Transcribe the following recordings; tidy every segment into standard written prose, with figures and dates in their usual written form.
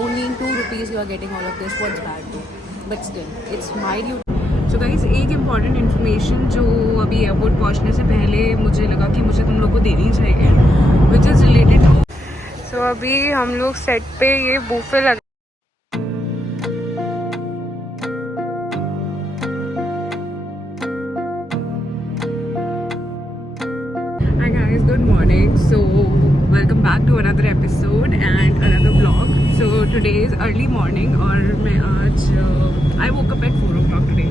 only in 2 rupees you are getting all of this. What's bad though? But still, it's my duty. So guys, एक important information जो अभी airport पहुंचने से पहले मुझे लगा कि मुझे तुम लोग को देनी चाहिए, विच इज़ रिलेटेड टू। सो अभी हम लोग सेट पे ये बूफे लगे। Hi guys, good morning. So welcome back to another episode and another vlog. So today is early morning और मैं आज I woke up at 4 o'clock today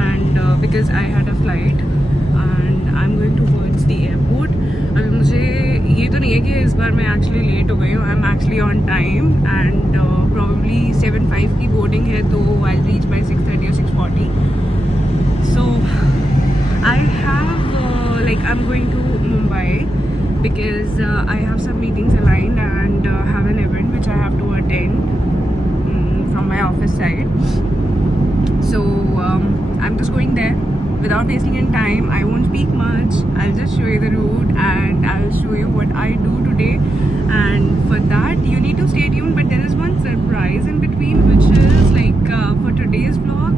and because I had a flight and I'm going towards the airport. अभी मुझे ये तो नहीं है कि इस बार मैं एक्चुअली लेट हो गई हूँ. I'm actually on time and probably 7:05 की बोर्डिंग है तो I'll reach by 6:30 or 6:40. So I have I'm going to Mumbai because I have some meetings aligned and have an event which I have to attend from my office side. So I'm just going there without wasting any time. I won't speak much. I'll just show you the route and I'll show you what I do today. And for that you need to stay tuned. But there is one surprise in between, which is for today's vlog.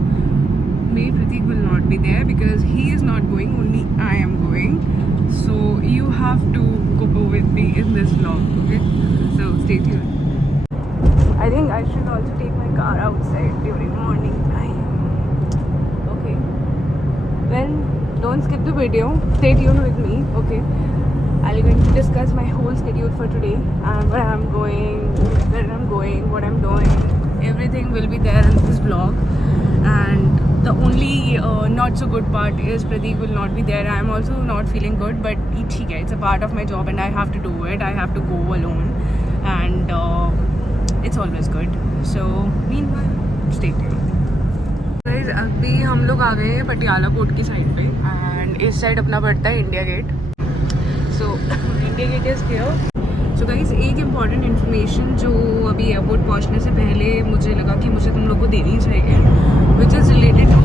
May Pratik will not be there because he is not going, only I am going. So you have to go with me in this vlog, okay? So stay tuned. I think I should also take my car outside during morning time. Okay. Well, don't skip the video. Stay tuned with me, okay? I'm going to discuss my whole schedule for today and where I'm going, what I'm doing. Everything will be there in this vlog. And the only not so good part is Pradeep will not be there. I am also not feeling good, but it's a part of my job and I have to do it. I have to go alone and it's always good. So meanwhile, stay tuned. Guys, अभी हम लोग आ गए हैं Patiala port की side पे and इस side अपना पड़ता है India gate. So India gate is here. So guys, एक इम्पॉर्टेंट इन्फॉर्मेशन जो अभी एयरपोर्ट पहुंचने से पहले मुझे लगा कि मुझे तुम लोग को देनी चाहिए, which is related to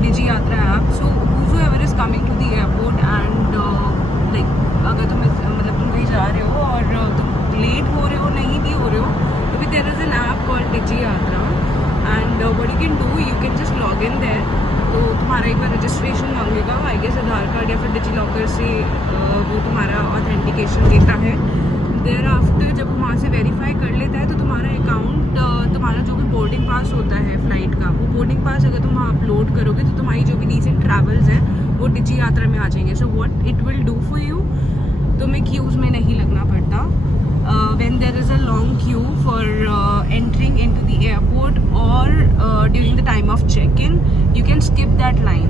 Digi Yatra app. So whosoever is coming to the airport and अगर तुम कहीं जा रहे हो और तुम लेट हो रहे हो, नहीं भी हो रहे हो, तो भी there is an app called Digi Yatra and what you can do, you can just log in there. तो तुम्हारा एक बार रजिस्ट्रेशन मांगेगा, आई गेस आधार कार्ड या फिर डिजी लॉकर से वो तुम्हारा ऑथेंटिकेशन देता है. देयर आफ्टर जब वो वहाँ से वेरीफाई कर लेता है तो तुम्हारा अकाउंट, तुम्हारा जो भी बोर्डिंग पास होता है फ्लाइट का, वो बोर्डिंग पास अगर तुम वहाँ अपलोड करोगे तो तुम्हारी जो भी रीसेंट ट्रैवल्स हैं वो डिजी यात्रा में आ जाएंगे. So what it will do for you, तुम्हें क्यूज़ में नहीं लगना पड़ता. When there is a long queue for entering into the airport or during the time of check-in, you can skip that line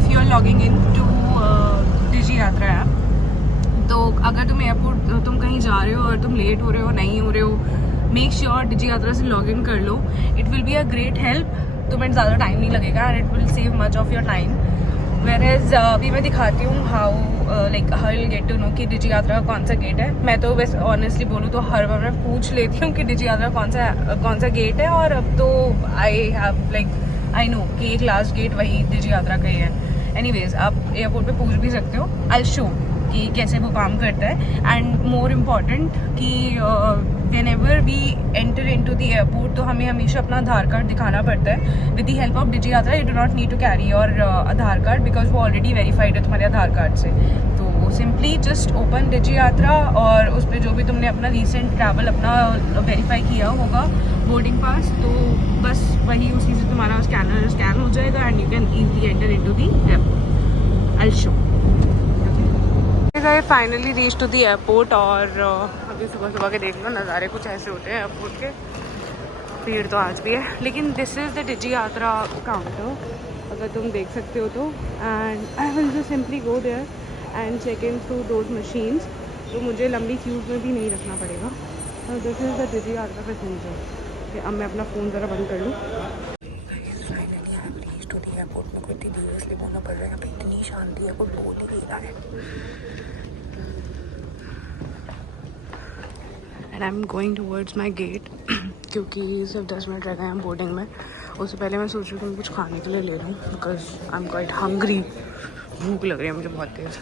if you are logging into Digi Yatra app. तो अगर तुम airport, तुम कहीं जा रहे हो और तुम लेट हो रहे हो, नहीं हो रहे हो, मेक श्योर डिजी यात्रा से लॉग इन कर लो. It will be a great help. तुम्हें ज़्यादा टाइम नहीं लगेगा and it will save much of your time. Whereas अभी मैं दिखाती हूँ how will get to know कि डिजी यात्रा का कौन सा गेट है. मैं तो वैसे ऑनेस्टली बोलूँ तो हर बार मैं पूछ लेती हूँ कि डिजी यात्रा कौन सा गेट है, और अब तो आई नो कि एक लास्ट गेट वही डिजी यात्रा का ही है. एनीवेज आप एयरपोर्ट पे पूछ भी सकते हो. आई शो कि कैसे वो काम करता है. एंड मोर इम्पॉर्टेंट कि whenever we enter into the airport तो हमें हमेशा अपना आधार कार्ड दिखाना पड़ता है. With the help of Digi Yatra you do not need to carry your Aadhaar card because वो ऑलरेडी वेरीफाइड है तुम्हारे आधार कार्ड से. तो सिंपली जस्ट ओपन डिजी यात्रा और उस पर जो भी तुमने अपना रिसेंट ट्रैवल अपना वेरीफाई किया होगा बोर्डिंग पास, तो बस वही उसी से तुम्हारा स्कैन हो जाएगा and you can easily enter into the airport. I show. I finally reached to the airport और अभी सुबह के देख लो नज़ारे कुछ ऐसे होते हैं एयरपोर्ट के. भीड़ तो आज भी है, लेकिन दिस इज़ द डिजी यात्रा काउंटर अगर तुम देख सकते हो तो. And I will just simply go there and check in through those machines. तो मुझे लंबी क्यूज़ में भी नहीं रखना पड़ेगा. दिस इज़ द डिजी यात्रा पैसेंजर. अब मैं अपना फ़ोन ज़रा बंद कर लूँ. Finally I am reached to the airport. मेरे को इतनी धीरे से बोलना पड़ रहा है, अभी इतनी शांति है, कोई बोल ही नहीं रहा है. And I am going towards my gate क्योंकि सिर्फ 10 मिनट रह गए हैं बोर्डिंग में. उससे पहले मैं सोच रही हूँ कि मैं कुछ खाने के लिए ले लूँ because I am quite hungry. भूख लग रही है मुझे बहुत तेज़.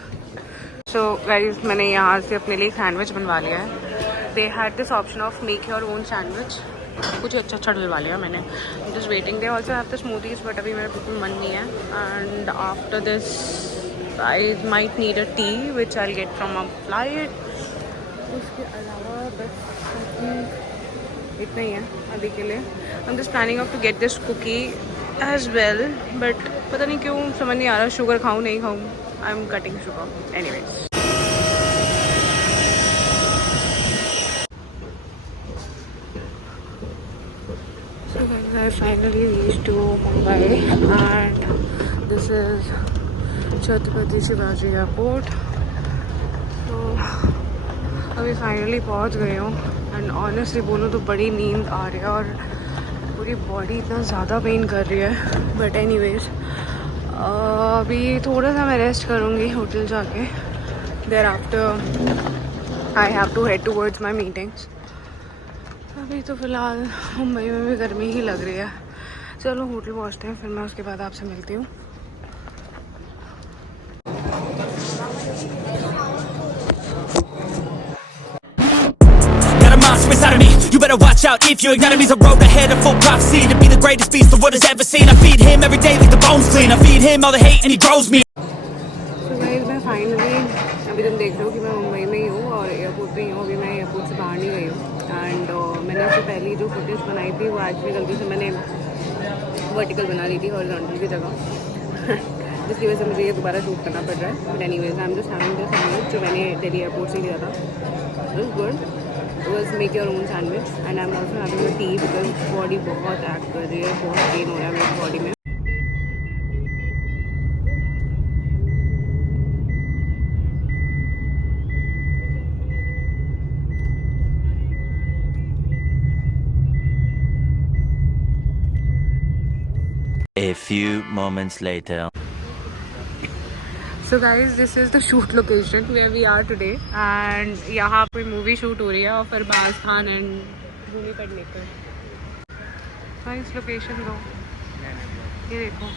सो गाइस मैंने यहाँ से अपने लिए सैंडविच बनवा लिया है they had this option of make your own sandwich. कुछ अच्छा अच्छा डलवा लिया मैंने। Just waiting, they also have the smoothies, but अभी मेरा बिल्कुल मन नहीं है। And after this I might need a tea which I get from a flight. उसके अलावा बस इतना ही है अभी के लिए। I am just planning of to get this cookie as well, but पता नहीं क्यों समझ नहीं आ रहा शुगर खाऊँ नहीं खाऊँ। I am cutting sugar anyways. So guys, I finally reached to Mumbai and this is Chhatrapati Shivaji Airport. तो अभी फाइनली पहुंच गई हूँ एंड ऑनेस्टली बोलूँ तो बड़ी नींद आ रही है और पूरी बॉडी इतना ज़्यादा पेन कर रही है। बट एनीवेज अभी थोड़ा सा मैं रेस्ट करूँगी होटल जाके। Thereafter I have to head towards my meetings. अभी तो फ़िलहाल मुंबई में भी गर्मी ही लग रही है। चलो होटल पहुँचते हैं, फिर मैं उसके बाद आपसे मिलती हूँ। Inside of me, you better watch out if you ignite me. The road ahead of full prophecy to be the greatest beast the world has ever seen. I feed him every day like the bones clean. I feed him all the hate and he grows me. तो guys मैं finally, अभी तुम देख रहे हो कि मैं मुंबई में ही हूँ और एयरपोर्ट पे ही हूँ। अभी मैं एयरपोर्ट से बाहर नहीं गई हूँ एंड मैंने उससे पहली जो फुटेज बनाई थी वो एक्चुअली गलती से मैंने वर्टिकल बना ली थी हॉरिजॉन्टल की जगह जिसकी वजह से मुझे ये दोबारा शूट करना पड़ रहा है। But anyways I am just having this sandwich जो मैंने दिल्ली एयरपोर्ट से लिया था। It was good. It was make your own sandwich and I'm also having a tea because body बहुत एक्ट कर रही है, बहुत पेन हो रहा है मेरी बॉडी में। A few moments later. So guys, this is the shoot location where we are today and यहाँ पे मूवी शूट हो रही है और फिर Baaz Khan and Bhumi Pednekar. Nice location दो, ये देखो।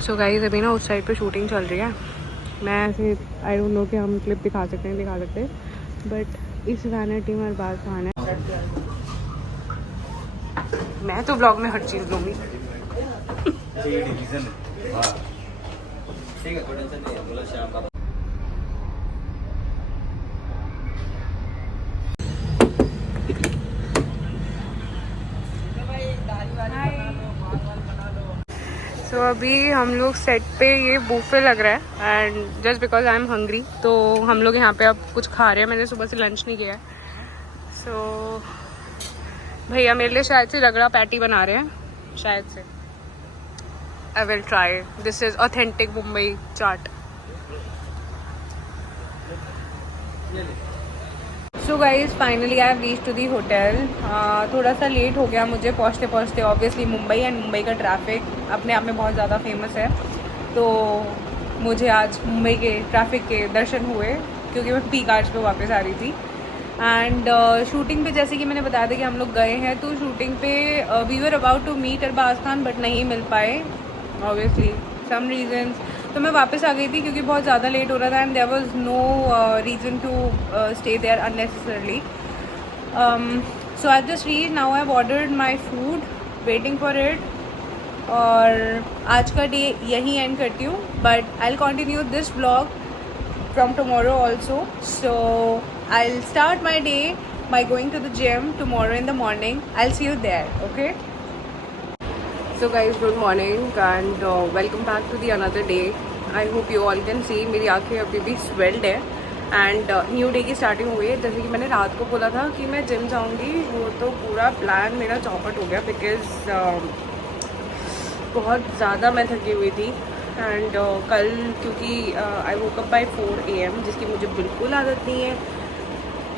सो गाइस अभी ना उस साइड पे शूटिंग चल रही है। मैं ऐसे आई डोंट नो कि हम क्लिप दिखा सकते हैं बट इस वैनिटी में बात खान है। मैं तो ब्लॉग में हर चीज़ लूँगी। तो अभी हम लोग सेट पे, ये बूफे लग रहा है and just because I am hungry तो हम लोग यहाँ पे अब कुछ खा रहे हैं। मैंने सुबह से लंच नहीं किया है। सो भैया मेरे लिए शायद से रगड़ा पैटी बना रहे हैं, शायद से। I will try. This is authentic Mumbai chaat. So guys finally I have reached to the hotel. थोड़ा सा लेट हो गया मुझे पहुँचते पहुँचते। ऑब्वियसली मुंबई एंड मुंबई का ट्रैफिक अपने आप में बहुत ज़्यादा फेमस है, तो मुझे आज मुंबई के ट्रैफिक के दर्शन हुए क्योंकि मैं पीक आवर्स पे वापस आ रही थी। एंड शूटिंग पे जैसे कि मैंने बताया था कि हम लोग गए हैं, तो शूटिंग पे we were about to meet Arbaaz Khan but नहीं मिल पाए ऑब्वियसली सम रीजंस। तो मैं वापस आ गई थी क्योंकि बहुत ज़्यादा लेट हो रहा था and there was no reason to stay there unnecessarily. So I just reach now. I have ordered my food, waiting for it. और आज का डे यहीं एंड करती हूँ, but I will continue this vlog from tomorrow also. So I will start my day by going to the gym tomorrow in the morning. I'll see you there, okay? So guys, good morning and welcome back to the another day. I hope you all can see मेरी आँखें अभी भी swelled है and new day की starting हुई है। जैसे कि मैंने रात को बोला था कि मैं जिम जाऊँगी, वो तो पूरा प्लान मेरा चौपट हो गया बिकॉज बहुत ज़्यादा मैं थकी हुई थी एंड कल क्योंकि आई वोक अप बाय 4 AM जिसकी मुझे बिल्कुल आदत नहीं है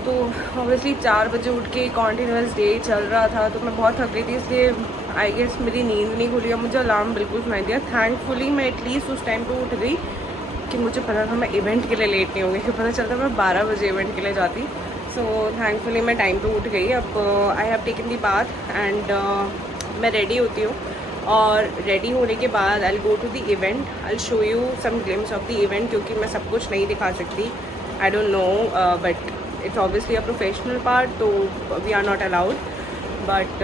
तो ऑब्वियसली 4 बजे उठ के कॉन्टीन्यूअस डे चल रहा था, तो मैं बहुत थक गई थी, इसलिए आई गेस मेरी नींद नहीं खुली और मुझे अलार्म बिल्कुल सुनाई दिया। थैंकफुली मैं एटलीस्ट उस टाइम पे उठ गई कि मुझे पता था मैं इवेंट के लिए लेट नहीं होंगी, फिर पता चलता मैं 12 बजे इवेंट के लिए जाती। सो थैंकफुली मैं टाइम पे उठ गई। अब I have taken the bath and मैं रेडी होती हूँ, और रेडी होने के बाद I go to the event. I show you some glimpse of the event, क्योंकि मैं सब कुछ नहीं दिखा सकती, I don't know, but it's obviously a professional part, so we are not allowed, but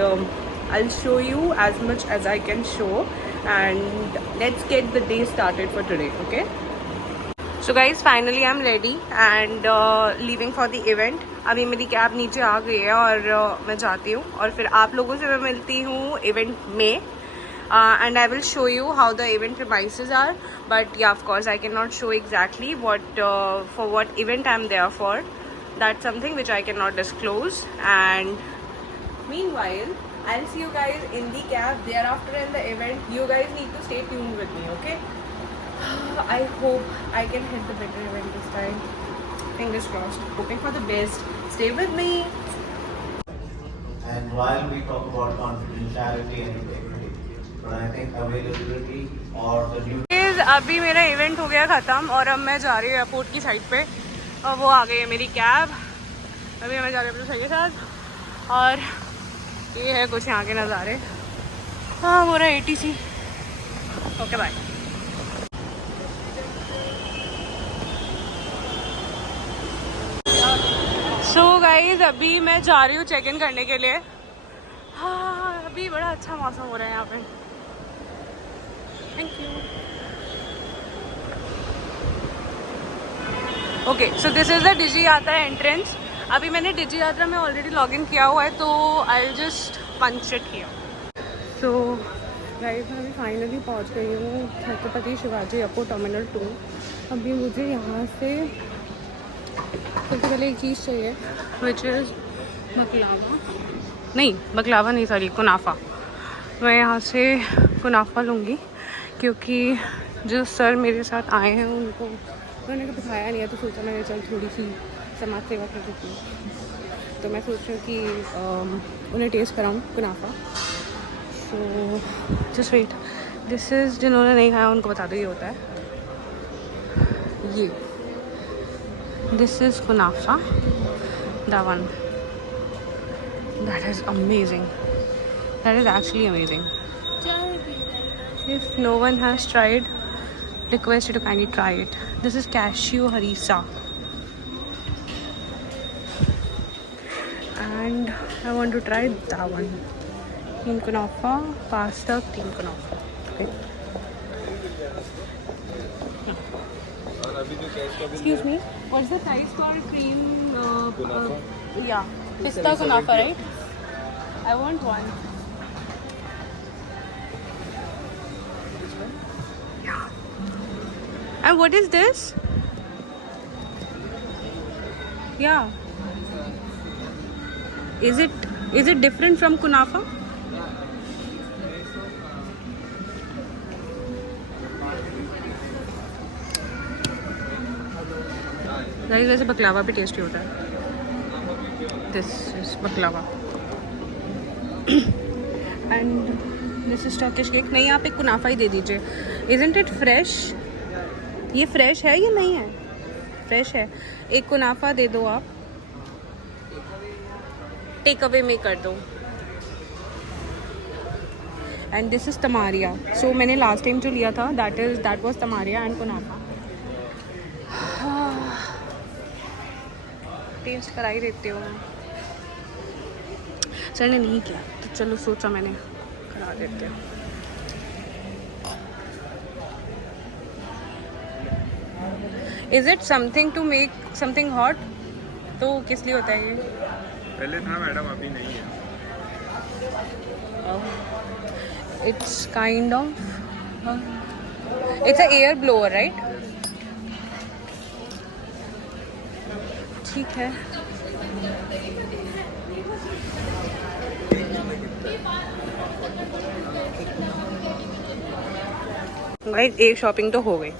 I'll show you as much as I can show, and let's get the day started for today. Okay, so guys, finally I'm ready and leaving for the event. अभी मेरी cab नीचे आ गई है और मैं जाती हूँ, और फिर आप लोगों से मैं मिलती हूँ इवेंट में, and I will show you how the event premises are, but yeah, of course I cannot show exactly what for what event I'm there for. That's something which I cannot disclose, and meanwhile I'll see you guys in the cab thereafter in the event. You guys need to stay tuned with me, okay? I hope I can hit the better event this time. Fingers crossed. Hoping for the best. Stay with me. And while we talk about confidentiality and integrity, but I think availability or the new अभी मेरा event हो गया ख़त्म और अब मैं जा रही हूँ एयरपोर्ट की साइड पे, और वो आ गई है मेरी कैब। अभी मैं जा रही हूँ अपने भाई के साथ, और ये है कुछ यहाँ के नज़ारे। हाँ, वो रहा ATC। Okay bye. So guys, अभी मैं जा रही हूँ चेक इन करने के लिए। हाँ, अभी बड़ा अच्छा मौसम हो रहा है यहाँ पे। Thank you. Okay, so this is the Digi Yatra entrance. अभी मैंने डिजी यात्रा में ऑलरेडी लॉग इन किया हुआ है, तो I will just punch it here. So guys, मैं अभी फाइनली पहुंच गई हूँ छत्रपति शिवाजी एयरपोर्ट टर्मिनल 2। अभी मुझे यहाँ से सबसे पहले एक चीज़ चाहिए, विच इज़ बकलावा नहीं, सॉरी, कुनाफा। मैं यहाँ से कुनाफा लूँगी, क्योंकि जो सर मेरे साथ आए हैं उनको उन्होंने को दिखाया नहीं है, तो सोचा मैंने चल थोड़ी सी समाज सेवा कर देती हूँ। तो मैं सोच रही हूँ कि उन्हें टेस्ट कराऊँ कुनाफा। So just wait, this is, जिन्होंने नहीं खाया उनको बता दो ये होता है, ये this is kunafa, the one that is amazing, that is actually amazing. If no one has tried, request you to kindly try it. This is cashew harissa, and I want to try that one. Cream kunafa, pasta, cream kunafa. Okay. Excuse me, what's the price for cream kunafa? Yeah, pista kunafa, right? I want one. And what is this? Yeah. Is it different from kunafa? Guys, वैसे बकलावा भी tasty होता है। This is बकलावा and this is Turkish cake. नहीं, आप एक कुनाफा ही दे दीजिए। Isn't it fresh? ये fresh है या नहीं है? फ्रेश है। एक कुनाफा दे दो आप, टेक अवे में कर दो। एंड दिस इज़ तमारिया। सो मैंने लास्ट टाइम जो लिया था दैट वाज तमारिया एंड कुनाफा। टेस्ट करा ही देती हूँ। सर ने नहीं किया तो चलो सोचा मैंने करा देते हैं। Is it something to make something hot? तो किस लिए होता है ये? पहले था मैडम, अभी नहीं है। It's kind of, it's a air blower, right? ठीक है। गाइस, एक शॉपिंग तो हो गई,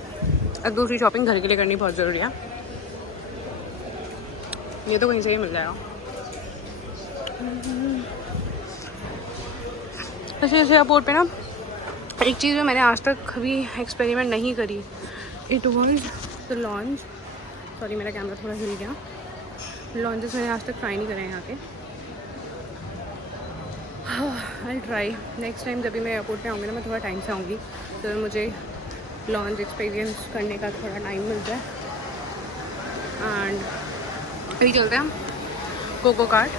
अब दूसरी शॉपिंग घर के लिए करनी बहुत ज़रूरी है। ये तो कहीं से ही मिल जाएगा। वैसे इस एयरपोर्ट पे ना एक चीज़ जो मैंने आज तक कभी एक्सपेरिमेंट नहीं करी, it was the launch. Sorry मेरा कैमरा थोड़ा हिल गया। लॉन्चेस मैंने आज तक ट्राई नहीं करे हैं यहाँ के। आई ट्राई नेक्स्ट टाइम जब भी मैं एयरपोर्ट पे आऊँगी ना, मैं थोड़ा टाइम से आऊँगी तो मुझे लॉन्च एक्सपीरियंस करने का थोड़ा टाइम मिल जाए। एंड अभी चलते हैं हम कोको कार्ट,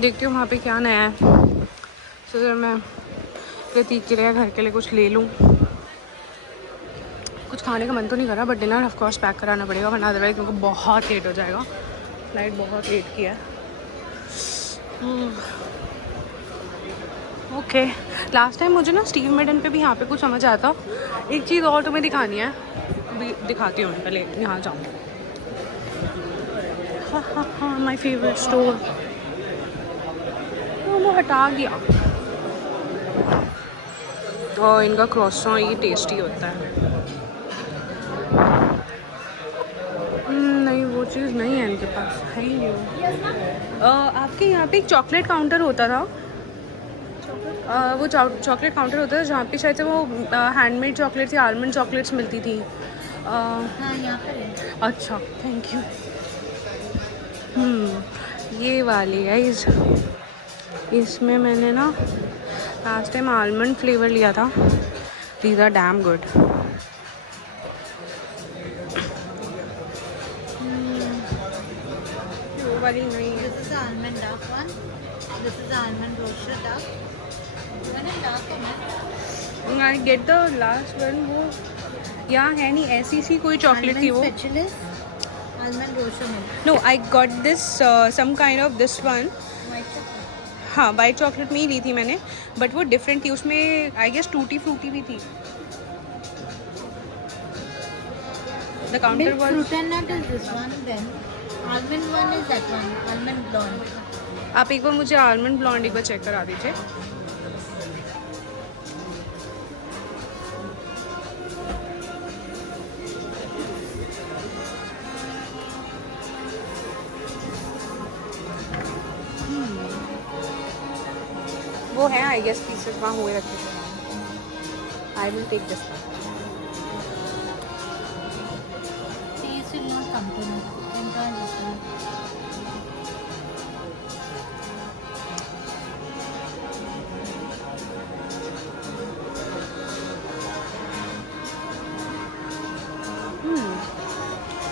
देखती हूँ वहाँ पे क्या नया है। तो फिर मैं प्रतीक के लिए घर के लिए कुछ ले लूँ। कुछ खाने का मन तो नहीं कर रहा, but dinner of course pack कराना पड़ेगा, वरना अदरवाइज क्योंकि बहुत लेट हो जाएगा। फ्लाइट बहुत लेट की है। ओके, लास्ट टाइम मुझे ना स्टीव मेडन पे भी यहाँ पे कुछ समझ आया था। एक चीज़ और तुम्हें दिखानी है, अभी दिखाती हूँ। पहले यहाँ जाऊँ। हाँ माई फेवरेट स्टोर। वो हटा दिया। और इनका क्रॉसॉन ये टेस्टी होता है। नहीं वो चीज़ नहीं है इनके पास, है ही नहीं। आपके यहाँ पे एक चॉकलेट काउंटर होता था। वो चॉकलेट काउंटर होता था जहाँ पे शायद से वो हैंडमेड चॉकलेट्स या आलमंड चॉकलेट्स मिलती थी। हाँ यहाँ पर है। अच्छा थैंक यू। ये वाली है। इसमें मैंने ना लास्ट टाइम आलमंड फ्लेवर लिया था। These are damn good. वो वाली नहीं है। This is the almond dark one. This is the almond roasted dark. One is dark one. I get the last one। वो यहाँ है नहीं, ऐसी सी कोई चॉकलेट थी वो। Almond specialist. Almond roasted milk. No, I got this some kind of this one। White chocolate. हाँ white chocolate में ही ली थी मैंने, बट वो डिफरेंट थी। उसमें आई गेस टूटी फ्रूटी भी थी। The counter Milk was. fruit and nut is this one. Then almond one is that one. Almond blonde. आप एक बार मुझे आलमंड ब्लॉन्ड एक बार चेक करा दीजिए। वो है आई गेस पीसेस वहाँ हुए रखे थे। I will take this one. Taste will not come to me. Then try this one.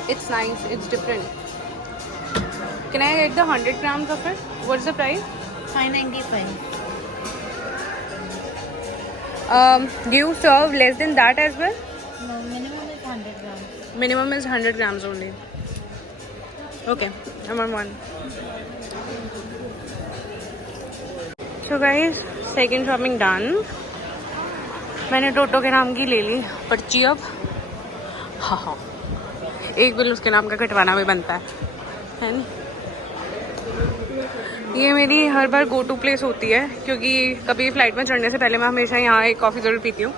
It's nice. It's different. Can I get the 100 grams of it? What's the price? $5.95. Do you serve less than that as well? No, minimum is 100 grams. Minimum is 100 grams only. Okay, I'm on one. So guys, second shopping done. मैंने टोटो के नाम की ले ली पर्ची अब। हाँ, एक bill उसके नाम का कटवाना भी बनता है ना। ये मेरी हर बार गो टू प्लेस होती है, क्योंकि कभी फ़्लाइट में चढ़ने से पहले मैं हमेशा यहाँ एक कॉफ़ी ज़रूर पीती हूँ।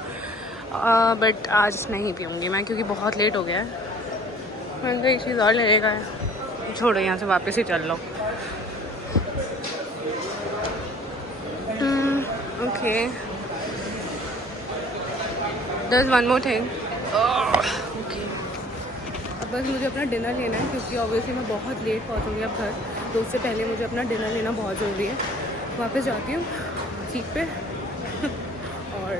बट आज नहीं पीऊँगी मैं, क्योंकि बहुत लेट हो गया है। मैंने कहा एक चीज़ और लेने का है। छोड़ो, यहाँ से वापस ही चल लो। Okay, there is one more thing. Okay, अब बस मुझे अपना डिनर लेना है, क्योंकि ऑब्वियसली मैं बहुत लेट पहुँचूँगी अब घर, तो उससे पहले मुझे अपना डिनर लेना बहुत ज़रूरी है। वापस जाती हूँ सीट पे और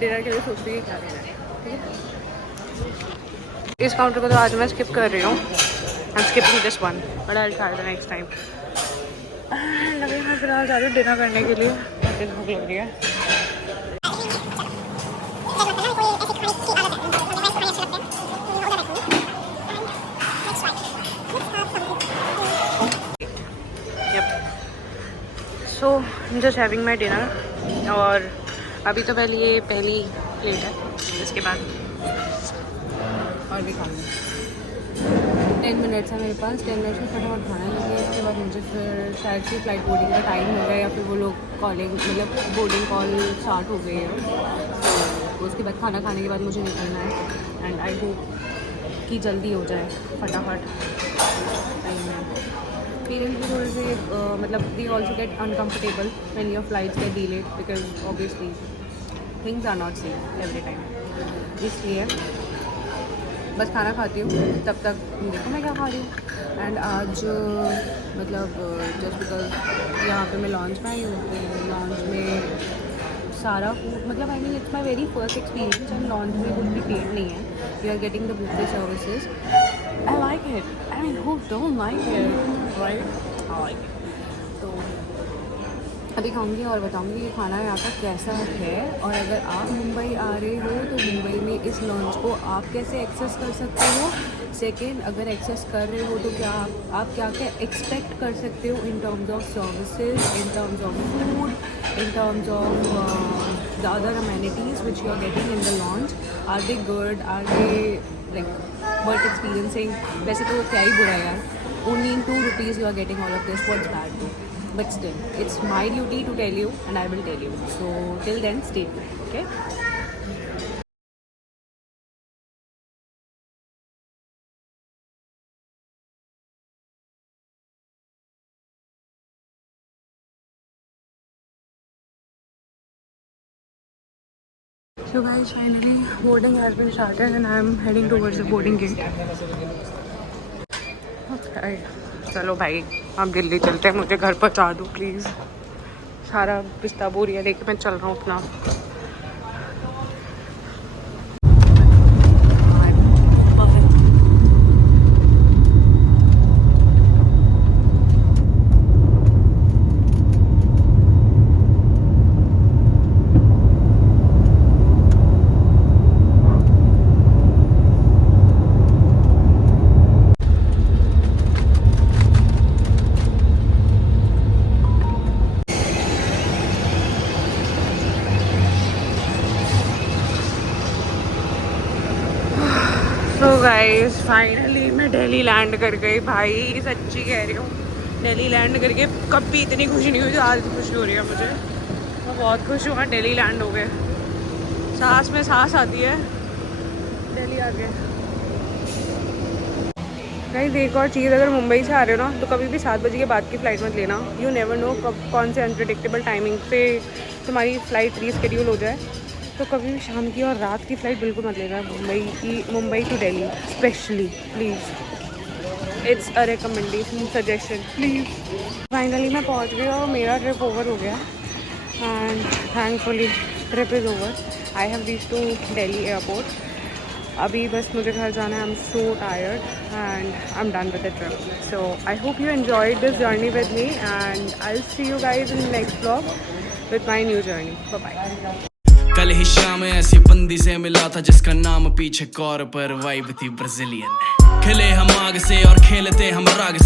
डिनर के लिए सोचती हूँ क्या लेना है। ठीक है, इस काउंटर को तो आज मैं स्किप कर रही हूँ। I am skipping this one, but I will try the next time. लगे मैं फिलहाल जा रही हूँ डिनर करने के लिए, मुझे भूख लग रही है। So just having my dinner, और अभी तो पहले ये पहली प्लेट है, इसके बाद और भी खाऊंगी। 10 मिनट्स है मेरे पास, 10 मिनट्स में फटाफट खाना लगे। इसके बाद मुझे फिर शायद से फ्लाइट बोर्डिंग का टाइम हो गया, या फिर वो लोग कॉलिंग मतलब बोर्डिंग कॉल स्टार्ट हो गई है। तो उसके बाद खाना खाने के बाद मुझे निकलना है। एंड आई होप कि जल्दी हो जाए फटाफट टाइम में। पेरेंट्स भी थोड़े से मतलब they also get uncomfortable when your flights get delayed because obviously things are not safe every time. इसलिए बस खाना खाती हूँ, तब तक देखो मैं क्या खा रही हूँ। एंड आज मतलब जस्ट बिकॉज यहाँ पे मैं लॉन्च में आई हूँ, तो लॉन्च में सारा फूड मतलब I mean it's my very first experience and lounge में कुछ भी पेड नहीं है। You are getting the buffet services. I like it, I mean who don't like it, right? I like it. तो अभी खाऊंगी और बताऊंगी कि खाना यहाँ का कैसा है, और अगर आप मुंबई आ रहे हो तो मुंबई में इस लॉन्च को आप कैसे एक्सेस कर सकते हो। सेकेंड, अगर एक्सेस कर रहे हो तो क्या आप क्या क्या एक्सपेक्ट कर सकते हो in terms of services, in terms of food, in terms of the other amenities which you are getting in the lounge. Are they good, are they like worth experiencing? वैसे तो क्या ही बुरा है यार, only in ₹2 you are getting all of this. What's bad though? But still, it's my duty to tell you, and I will tell you. So till then, stay tuned, okay? So guys, finally boarding has been started and I am heading towards the boarding gate. Okay. चलो भाई, आप दिल्ली चलते हैं, मुझे घर पहुंचा दो please. सारा बिस्ता बोरिया लेके मैं चल रहा हूँ अपना। सो गाइस, फाइनली मैं दिल्ली लैंड कर गई भाई, सच्ची कह रही हूँ। दिल्ली लैंड करके कभी इतनी खुशी नहीं हुई जो आज खुशी हो रही है मुझे। मैं बहुत खुश हूँ, दिल्ली लैंड हो गए। सांस में सांस आती है दिल्ली आके। गाइस एक और चीज़, अगर मुंबई से आ रहे हो ना तो कभी भी 7 बजे के बाद की फ़्लाइट मत लेना। यू नेवर नो कब कौन से अनप्रिडिक्टेबल टाइमिंग पे तुम्हारी फ़्लाइट रीस्केड्यूल हो जाए। तो कभी भी शाम की और रात की फ़्लाइट बिल्कुल मत लेना Mumbai to Delhi specially, please. It's a recommendation, suggestion, please. Finally मैं पहुंच गई और मेरा ट्रिप ओवर हो गया and thankfully trip is over. I have reached to Delhi airport. अभी बस मुझे घर जाना है। I am so tired and I am done with the trip. So I hope you enjoyed this journey with me and I will see you guys in next vlog with my new journey. Bye bye. कल ही शाम ऐसी बंदी से मिला था जिसका नाम पीछे कौर पर वाइब थी ब्राजीलियन। खेले हम आग से और खेलते हम राग से।